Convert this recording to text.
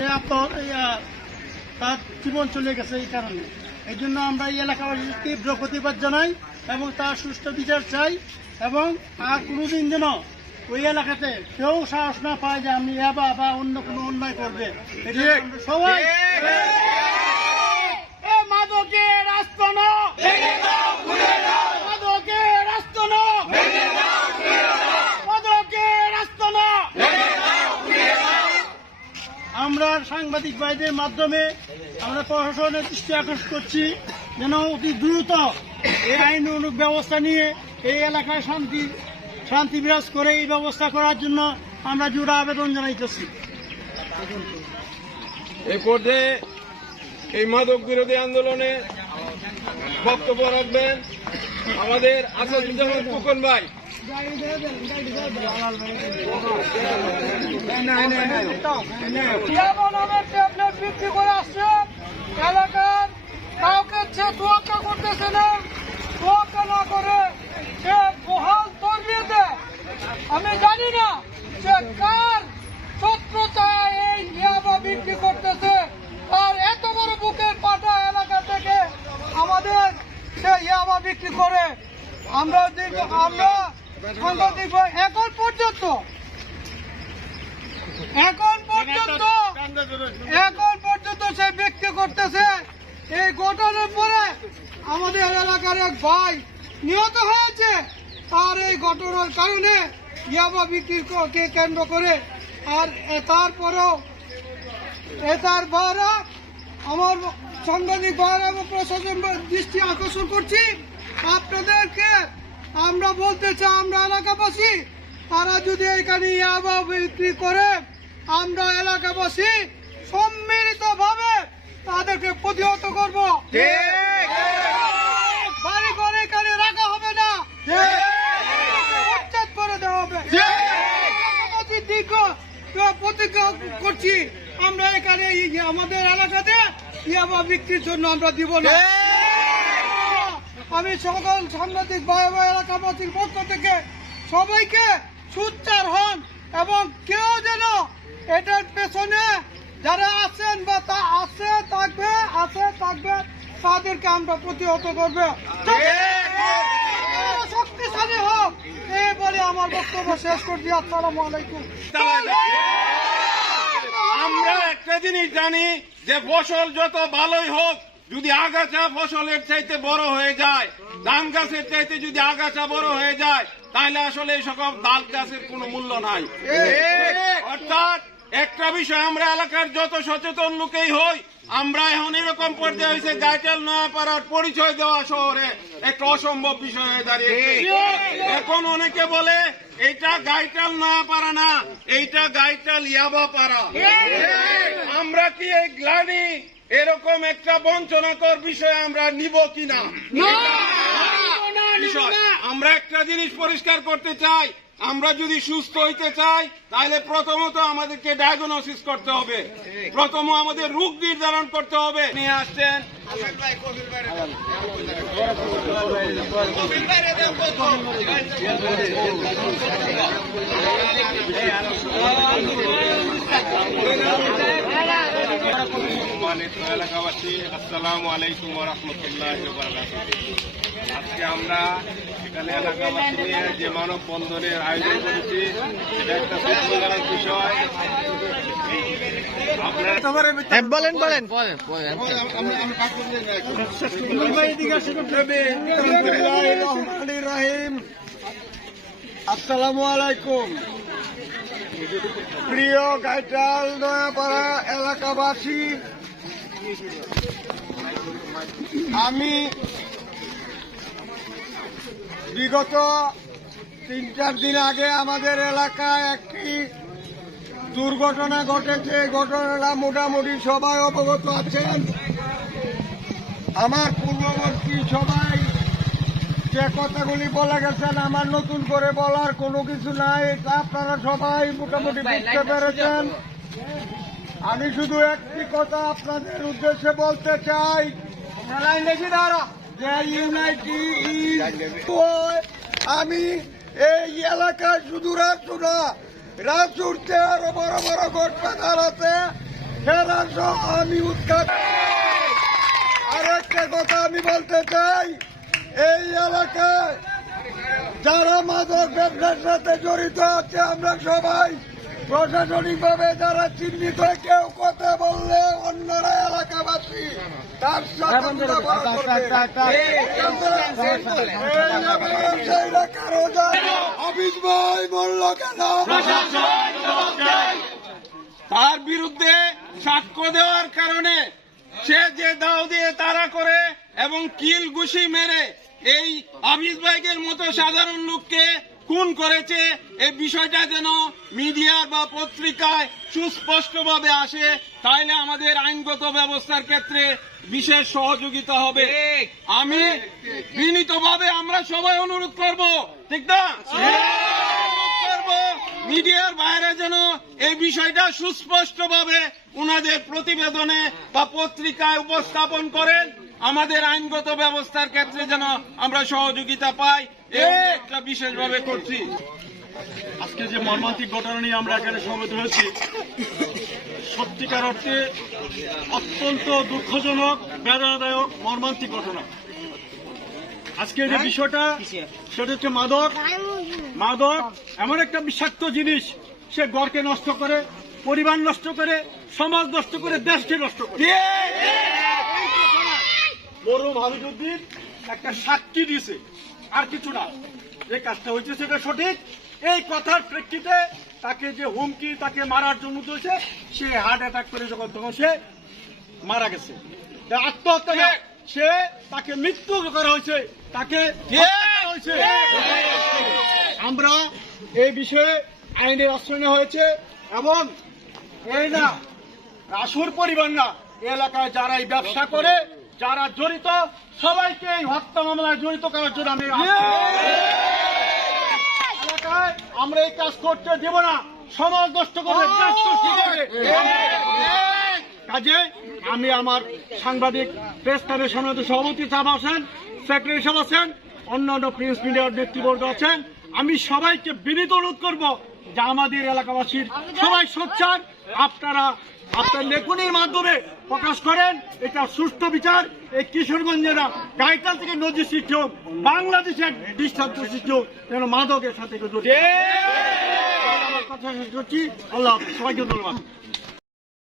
সে তার জীবন চলে গেছে। এই কারণে এই জন্য আমরা এই এলাকাবাসীর তীব্র প্রতিবাদ জানাই এবং তার সুষ্ঠু বিচার চাই এবং আর কোনোদিন যেন ওই এলাকাতে কেউ সাহস না পায় যে আমি বা অন্য কোনো অন্যায় করবে। সবাই মাদকের আস্তানা, মাদকের আস্তানা, মাদকের আস্তানা। আমরা সাংবাদিক ভাইদের মাধ্যমে আমরা প্রশাসনের দৃষ্টি আকর্ষণ করছি যেন অতি দ্রুত এই আইন অনুগ ব্যবস্থা নিয়ে এই এলাকায় শান্তি বিরাজ করে এই ব্যবস্থা করার জন্য আমরা জোড়া আবেদন জানাইতেছি। এই পর্যায়ে এই মাদক বিরোধী আন্দোলনে বক্তব্য রাখবেন আমাদের আসাদুজ্জামান ফুকন ভাই। বিক্রি করে আসছে এলাকার কাউকে সে তোয়াক্কা করতেছে না, তোয়াক্কা না করে সে বহাল তরবিয়ে দেয়। আমি জানি না সে কার শত্রুতায় এই ইয়াবা বিক্রি করতেছে, আর এত বড় বুকের পাটা এলাকা থেকে আমাদের সে ইয়াবা বিক্রি করে। আমরা সাংবাদিক এখন পর্যন্ত সে ব্যক্তি করতেছে। এই ঘটনার পরে আমাদের এলাকার এক ভাই নিহত হয়েছে, আর এই ঘটনার কারণে ইয়াবা বিক্রিকে কেন্দ্র করে। আর তারপরেও তার ভাইরা আমার সাংবাদিক ভাইরা এবং প্রশাসন দৃষ্টি আকর্ষণ করছি আপনাদেরকে। আমরা বলতে চাই আমরা এলাকাবাসী, তারা যদি এখানে ইয়াবা বিক্রি করে আমরা এলাকাবাসী সম্মিলিত ভাবে তাদেরকে প্রতিহত করব। বাড়ি ঘরে এখানে রাখা হবে না, উচ্ছেদ করে দেওয়া হবে। প্রতিজ্ঞা করছি আমরা এখানে আমাদের এলাকাতে ইয়াবা বিক্রির জন্য আমরা দিব না। আমি সকল সাংবাদিক ভাই এলাকাবাসীর পক্ষ থেকে সবাইকে সোচ্চার হন এবং কেউ যেন এটার পেছনে যারা আছেন বা তা আছে থাকবে তাদেরকে আমরা প্রতিহত করবো, শক্তিশালী হোক। এই বলে আমার বক্তব্য শেষ করছি। আসসালামু আলাইকুম। আমরা একটা জিনিস জানি যে ফসল যত ভালোই হোক, যদি আগাছা ফসলের চাইতে বড় হয়ে যায়, ধান গাছের চাইতে যদি আগাছা বড় হয়ে যায়, তাহলে আসলে এই সকল ডাল গাছের কোনো মূল্য নাই। অর্থাৎ একটা বিষয় আমরা এলাকার যত সচেতন লোকেই হই, আমরা এখন এরকম পর্যায়ে হয়েছে গাইটাল নয়াপাড়ার পরিচয় দেওয়া শহরে একটা অসম্ভব বিষয় হয়ে দাঁড়িয়েছে। এখন অনেকে বলে এইটা গাইটাল নয়াপাড়া না, এইটা গাইটাল ইয়াবা পাড়া। আমরা কি এই গ্লানি এরকম একটা বঞ্চনাকর বিষয় আমরা নিব কিনা? আমরা একটা জিনিস পরিষ্কার করতে চাই, আমরা যদি সুস্থ হইতে চাই তাহলে প্রথমত আমাদেরকে ডায়াগনোসিস করতে হবে, প্রথম আমাদের রোগ নির্ধারণ করতে হবে। নিয়ে আসছেন এলাকাবাসী, আসসালামু আলাইকুম ওয়া রাহমাতুল্লাহি ওয়া বারাকাতুহু। আজকে আমরা এখানে এলাকাবাসী নিয়ে যে মানববন্ধনের আয়োজন করেছি, এটা একটা দুঃখজনক বিষয়। আসসালামু আলাইকুম। প্রিয় গাইটাল নয়াপাড়া এলাকাবাসী, আমি বিগত 3-4 দিন আগে আমাদের এলাকায় একটি দুর্ঘটনা ঘটেছে। ঘটনাটা মোটামুটি সবাই অবগত আছেন। আমার পূর্ববর্তী সবাই যে কথাগুলি বলে গেছেন, আমার নতুন করে বলার কোনো কিছু নাই, এটা আপনারা সবাই মোটামুটি বুঝতে পেরেছেন। আমি শুধু একটি কথা আপনাদের উদ্দেশ্যে বলতে চাই যে ইউনাইটেড আমি এই এলাকায় শুধু রাজু না, রাজুরতে আরো বড় বড় ঘটনা আছে, ফেরার আমি উৎখাত। আরেকটা কথা আমি বলতে চাই, এই এলাকায় যারা মাদক ব্যবসার সাথে জড়িত আছে আমরা সবাই প্রশাসনিকভাবে যারা চিহ্নিত, কেউ কথা বললে অন্যরা এলাকাবাসী তার সাথে বোঝাপড়া করবে। এই এলাকারও হাফিজ ভাই মরল কেন? তার বিরুদ্ধে সাক্ষ্য দেওয়ার কারণে সে যে দাও দিয়ে তাড়া করে এবং কিল ঘুষি মেরে এই হাফিজ ভাইয়ের মতো সাধারণ লোককে খুন করেছে, এই বিষয়টা যেন মিডিয়ার বা পত্রিকায় সুস্পষ্টভাবে আসে, তাইলে আমাদের আইনগত ব্যবস্থার ক্ষেত্রে বিশেষ সহযোগিতা হবে। আমি বিনীতভাবে আমরা সবাই অনুরোধ করব, ঠিক না? মিডিয়ার বাইরে যেন এই বিষয়টা সুস্পষ্টভাবে উনাদের প্রতিবেদনে বা পত্রিকায় উপস্থাপন করেন, আমাদের আইনগত ব্যবস্থার ক্ষেত্রে যেন আমরা সহযোগিতা পাই, এটা বিশেষভাবে করছি। আজকে যে মর্মান্তিক ঘটনা নিয়ে আমরা এখানে সমবেত হয়েছি, সত্যিকার অর্থে অত্যন্ত দুঃখজনক, বেদনাদায়ক, মর্মান্তিক ঘটনা। আজকে যে বিষয়টা, সেটা হচ্ছে মাদক এমন একটা বিষাক্ত জিনিস, সে ঘরকে নষ্ট করে, পরিবার নষ্ট করে, সমাজ নষ্ট করে, দেশকে নষ্ট করে। মরহুম হাবিজউদ্দিন একটা সাক্ষী দিয়েছে, আর কিছু না। এই কাজটা হয়েছে সেটা সঠিক। এই কথার প্রেক্ষিতে তাকে যে হুমকি, তাকে মারার জন্য হয়েছে, সে হার্ট অ্যাটাক করে তখন সে মারা গেছে। আত্মহত্যা না, সে তাকে মৃত্যু করা হয়েছে, তাকে হয়েছে। আমরা এই বিষয়ে আইনের আশ্রয় নেওয়া হয়েছে এবং এই না রাসুর পরিবার না, এলাকায় যারা এই ব্যবসা করে, যারা জড়িত, সবাইকে এই হত্যা মামলায় জড়িত করার জন্য আমি এলাকায় আমরা এই কাজ করতে দেব না। সমাজ নষ্ট করবে, দেশ নষ্ট করবে। কাজে আমি আমার সাংবাদিক প্রেস ক্লাবের সম্মানিত সভাপতি সাহেব আছেন, সেক্রেটারি সাহেব আছেন, অন্যান্য প্রিন্স মিডিয়ার নেতৃবর্গ আছেন, আমি সবাইকে বিনীত অনুরোধ করব যে আমাদের এলাকাবাসীর সবাই সোচ্চার, আপনারা আপনার লেখনীর মাধ্যমে প্রকাশ করেন। এটা সুষ্ঠু বিচার, এই কিশোরগঞ্জের গাইতাল থেকে নদী সৃষ্টি হোক, বাংলাদেশের দৃষ্টান্ত সৃষ্টি হোক, যেন মাদকের সাথে কথা শেষ করছি। আল্লাহ হাফেজ, সবাইকে ধন্যবাদ।